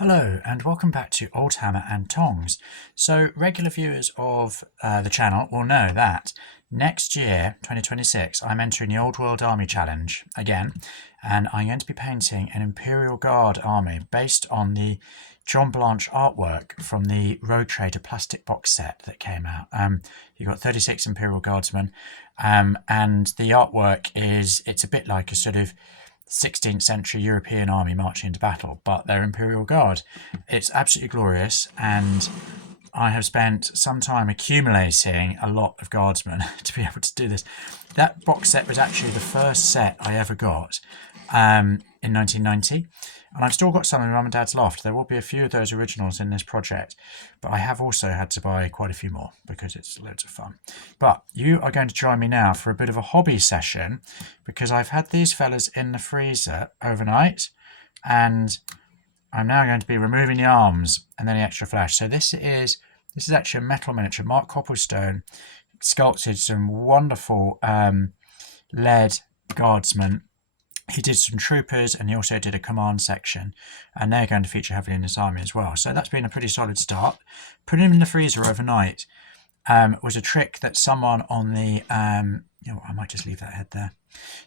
Hello and welcome back to Old Hammer and Tongs. So regular viewers of the channel will know that next year, 2026, I'm entering the Old World Army Challenge again, and I'm going to be painting an Imperial Guard army based on the John Blanche artwork from the Rogue Trader plastic box set that came out. You've got 36 Imperial Guardsmen, and the artwork it's a bit like a sort of 16th century European army marching into battle, but they're Imperial Guard. It's absolutely glorious, and I have spent some time accumulating a lot of guardsmen to be able to do this. That box set was actually the first set I ever got in 1990, and I've still got some in Mum and Dad's loft. There will be a few of those originals in this project, but I have also had to buy quite a few more because it's loads of fun. But you are going to join me now for a bit of a hobby session, because I've had these fellas in the freezer overnight, and I'm now going to be removing the arms and then the extra flesh. So this is actually a metal miniature. Mark Copplestone sculpted some wonderful lead guardsmen. He did some troopers, and he also did a command section, and they're going to feature heavily in this army as well. So that's been a pretty solid start. Putting them in the freezer overnight was a trick that someone on the I might just leave that head there.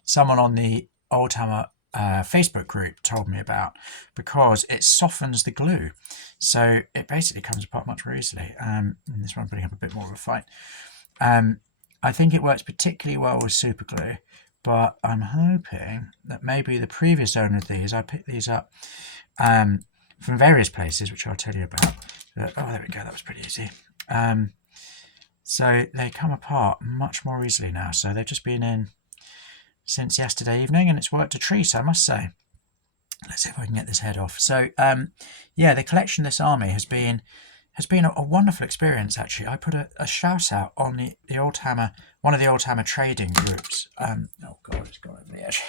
Someone on the Old Hammer Facebook group told me about, because it softens the glue, so it basically comes apart much more easily. And this one putting up a bit more of a fight. I think it works particularly well with super glue, but I'm hoping that maybe the previous owner of these, I picked these up from various places, which I'll tell you about. Oh, there we go, that was pretty easy. So they come apart much more easily now. So they've just been in since yesterday evening, and it's worked a treat, I must say. Let's see if I can get this head off. So yeah, the collection of this army has been a wonderful experience, actually. I put a shout out on the Old Hammer, one of the Old Hammer trading groups. Oh god, it's gone over the edge.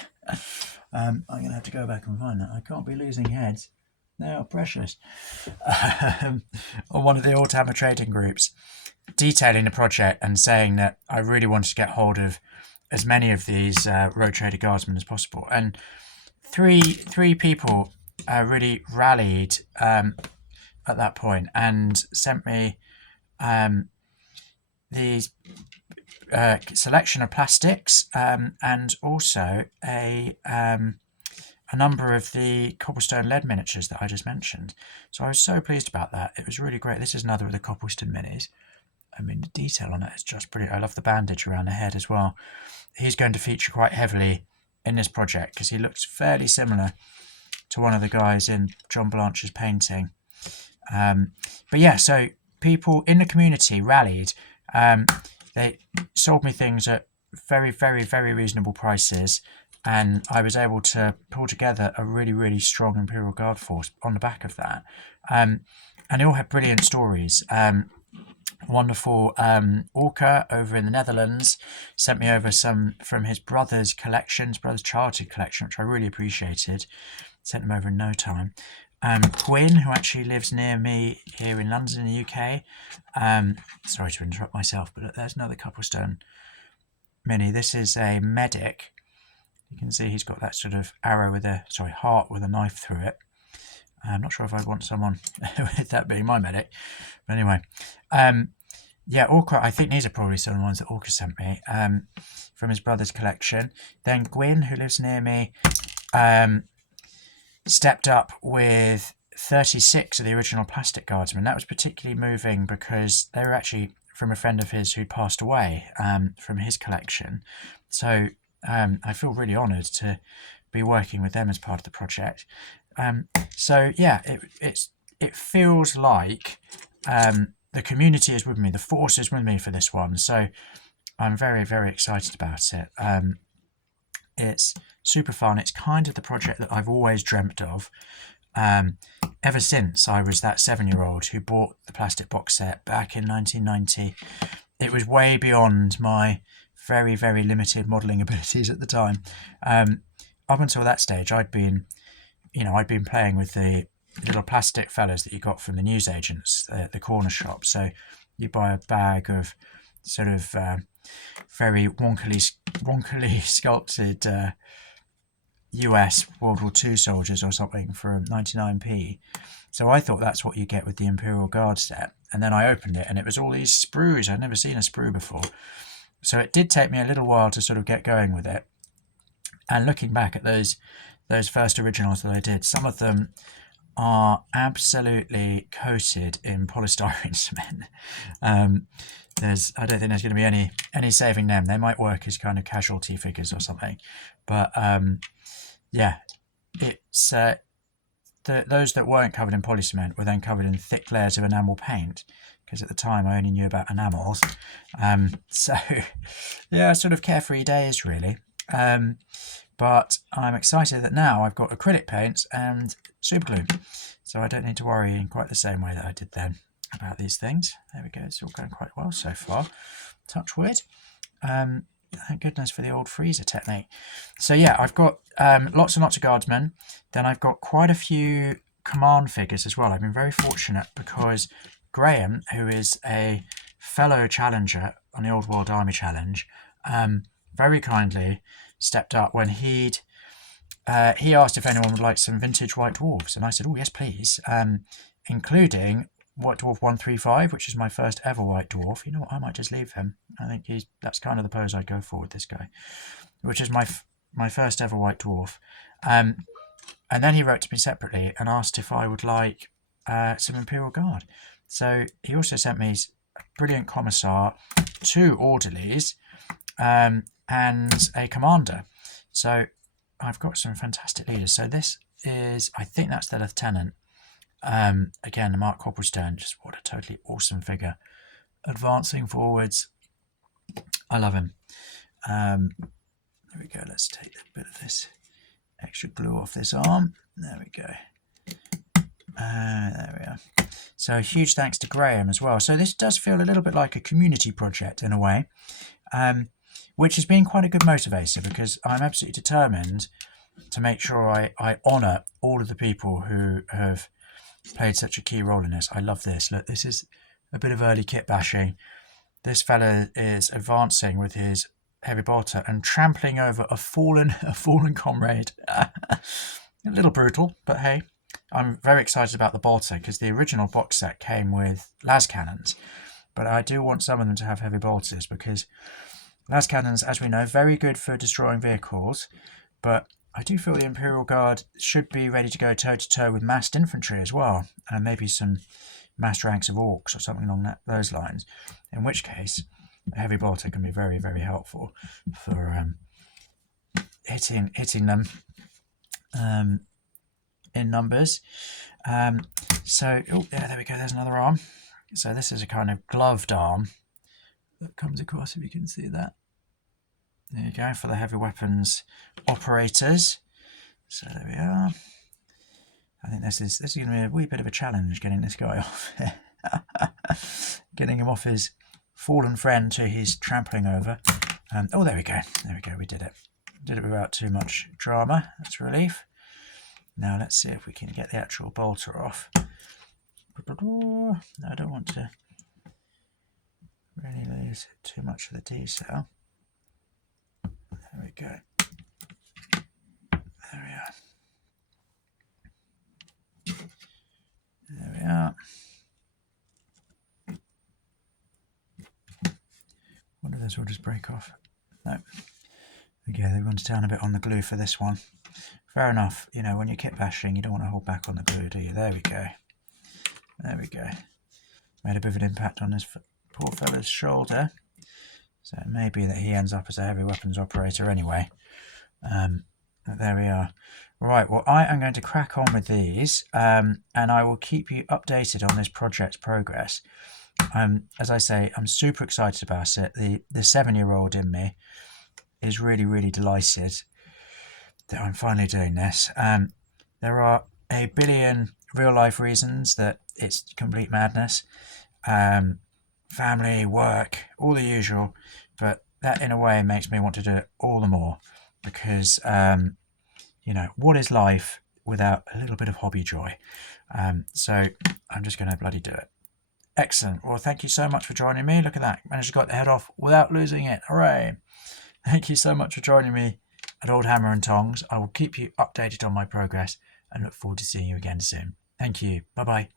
I'm going to have to go back and find that. I can't be losing heads. They are precious. On one of the Old Hammer trading groups, detailing the project and saying that I really wanted to get hold of as many of these Rogue Trader Guardsmen as possible. And three people really rallied at that point and sent me the selection of plastics and also a number of the cobblestone lead miniatures that I just mentioned. So I was so pleased about that. It was really great. This is another of the cobblestone minis. I mean, the detail on it is just brilliant. I love the bandage around the head as well. He's going to feature quite heavily in this project because he looks fairly similar to one of the guys in John Blanche's painting. But yeah, so people in the community rallied. They sold me things at very, very, very reasonable prices, and I was able to pull together a really, really strong Imperial Guard force on the back of that. And they all had brilliant stories. Wonderful Orca over in the Netherlands sent me over some from his brother's collection, his brother's childhood collection, which I really appreciated. Sent them over in no time. Gwyn, who actually lives near me here in London in the UK. Sorry to interrupt myself, but look, there's another Copplestone mini. This is a medic. You can see he's got that sort of heart with a knife through it. I'm not sure if I'd want someone with that being my medic. But anyway, yeah, Orca, I think these are probably some of the ones that Orca sent me from his brother's collection. Then Gwyn, who lives near me, stepped up with 36 of the original plastic guardsmen. That was particularly moving because they were actually from a friend of his who'd passed away from his collection. So I feel really honoured to be working with them as part of the project. So yeah, it feels like the community is with me, the force is with me for this one. So I'm very, very excited about it. It's super fun. It's kind of the project that I've always dreamt of ever since I was that 7-year-old who bought the plastic box set back in 1990. It was way beyond my very, very limited modelling abilities at the time. Up until that stage, I'd been playing with the little plastic fellas that you got from the newsagents, the corner shop. So you buy a bag of sort of very wonkily sculpted US World War II soldiers or something for 99p. So I thought that's what you get with the Imperial Guard set. And then I opened it and it was all these sprues. I'd never seen a sprue before. So it did take me a little while to sort of get going with it. And looking back at those first originals that I did, some of them are absolutely coated in polystyrene cement. I don't think there's going to be any saving them. They might work as kind of casualty figures or something, but yeah, it's those that weren't covered in polycement were then covered in thick layers of enamel paint, because at the time I only knew about enamels. So yeah, sort of carefree days really. But I'm excited that now I've got acrylic paints and super glue, so I don't need to worry in quite the same way that I did then about these things. There we go, it's all going quite well so far, touch wood. Thank goodness for the old freezer technique. So yeah, I've got lots and lots of guardsmen. Then I've got quite a few command figures as well. I've been very fortunate because Graham, who is a fellow challenger on the Old World Army Challenge, very kindly stepped up when he asked if anyone would like some vintage White Dwarfs, and I said, oh yes please, including White Dwarf 135, which is my first ever White Dwarf. You know what, I might just leave him. I think that's kind of the pose I'd go for with this guy, which is my first ever White Dwarf. And then he wrote to me separately and asked if I would like some Imperial Guard. So he also sent me a brilliant commissar, 2 orderlies, and a commander. So I've got some fantastic leaders. So this is, I think that's the lieutenant. Again, the Mark Corporalstone, just what a totally awesome figure. Advancing forwards. I love him. There we go. Let's take a bit of this extra glue off this arm. There we go. There we are. So huge thanks to Graham as well. So this does feel a little bit like a community project in a way, which has been quite a good motivator, because I'm absolutely determined to make sure I honour all of the people who have played such a key role in this. I love this. Look, this is a bit of early kit bashing. This fella is advancing with his heavy bolter and trampling over a fallen comrade. A little brutal, but hey, I'm very excited about the bolter because the original box set came with las cannons, but I do want some of them to have heavy bolters because las cannons, as we know, very good for destroying vehicles, but I do feel the Imperial Guard should be ready to go toe-to-toe with massed infantry as well, and maybe some massed ranks of orcs or something along those lines, in which case a heavy bolter can be very, very helpful for hitting them in numbers. So, oh, yeah, there we go, there's another arm. So this is a kind of gloved arm that comes across, if you can see that. There you go, for the heavy weapons operators. So there we are. I think this is going to be a wee bit of a challenge, getting this guy off. Getting him off his fallen friend who he's trampling over. Oh, there we go. There we go, we did it. Did it without too much drama. That's a relief. Now let's see if we can get the actual bolter off. No, I don't want to really lose too much of the detail. There we go. There we are. There we are. One of those will just break off. No. Okay, they've gone to town a bit on the glue for this one. Fair enough. You know, when you're kit bashing, you don't want to hold back on the glue, do you? There we go. There we go. Made a bit of an impact on this poor fella's shoulder. So it may be that he ends up as a heavy weapons operator anyway. But there we are. Right, well, I am going to crack on with these, and I will keep you updated on this project's progress. As I say, I'm super excited about it. The 7-year-old in me is really, really delighted that I'm finally doing this. There are a billion real-life reasons that it's complete madness. Family, work, all the usual, but that in a way makes me want to do it all the more because, you know, what is life without a little bit of hobby joy? So I'm just going to bloody do it. Excellent. Well, thank you so much for joining me. Look at that. Managed to get the head off without losing it. Hooray. Thank you so much for joining me. at Old Hammer and Tongs. I will keep you updated on my progress and look forward to seeing you again soon. Thank you. Bye bye.